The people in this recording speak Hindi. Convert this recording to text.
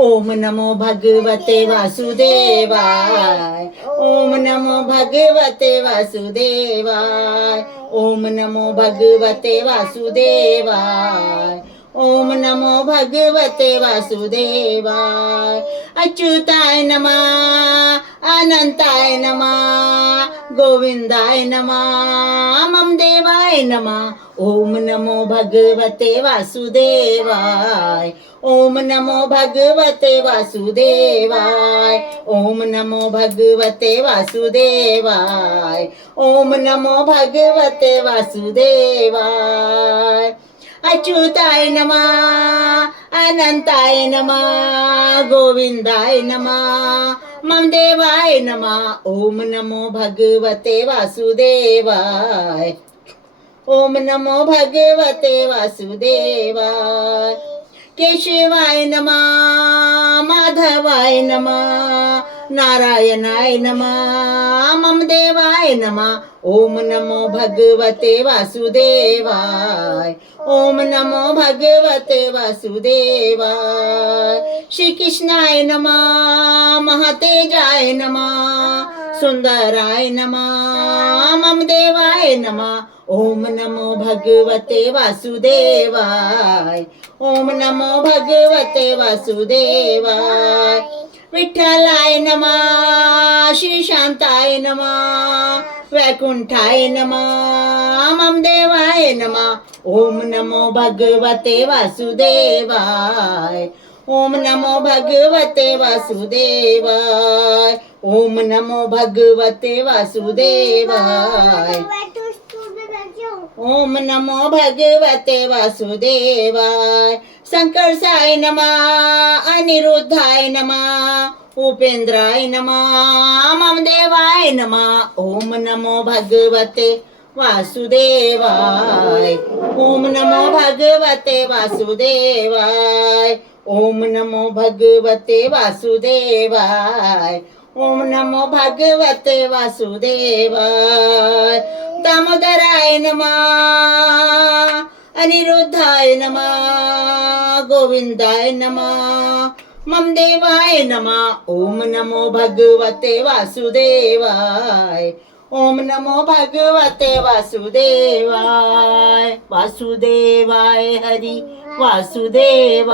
ओम नमो भगवते वासुदेवाय। ओम नमो भगवते वासुदेवाय। ओम नमो भगवते वासुदेवाय। ओम नमो भगवते वासुदेवाय। अच्युताय नमः, अनंताय नमः, गोविंदाय नमः, मम देवाय नमः। ओम नमो भगवते वासुदेवाय। ओम नमो भगवते वासुदेवाय। ओम नमो भगवते वासुदेवाय। ओम नमो भगवते वासुदेवाय। अच्युताय नमः, अनंताय नमः, गोविंदाय नमः, मम देवाय नमः। ओम नमो भगवते वासुदेवाय। ओम नमो भगवते वासुदेवाय। केशवाय नमः, माधवाय नमः, नारायणाय नमः, मम देवाय नमः। ओम नमो भगवते वासुदेवाय। ओम नमो भगवते वासुदेवाय। श्री कृष्णाय नमः, महातेजाय नमः, सुंदराय नमः, मम देवाय नमः। ओम नमो भगवते वासुदेवाय। ओम नमो भगवते वासुदेवाय। विठ्ठलाय नमः, श्री शांताय नमः, वैकुंठाय नमः, मम देवाय नमः। ओम नमो भगवते वासुदेवाय। ओम नमो भगवते वासुदेवाय। ओम नमो भगवते वासुदेवाय। ओम नमो भगवते वासुदेवाय। शंकर साय नमः, अनिरुद्धाय नमः, उपेंद्राय नमः, मम देवाय नमः। ओम नमो भगवते वासुदेवाय। ओम नमो भगवते वासुदेवाय। ओम नमो भगवते वासुदेवाय। ओम नमो भगवते वासुदेवाय। दामोदराय नमः, अनिरुद्धाय नमः, गोविंदाय नमः, मम देवाय नमः। ओम नमो भगवते वासुदेवाय। ओम नमो भगवते वासुदेवाय। वासुदेवाय हरि वासुदेव।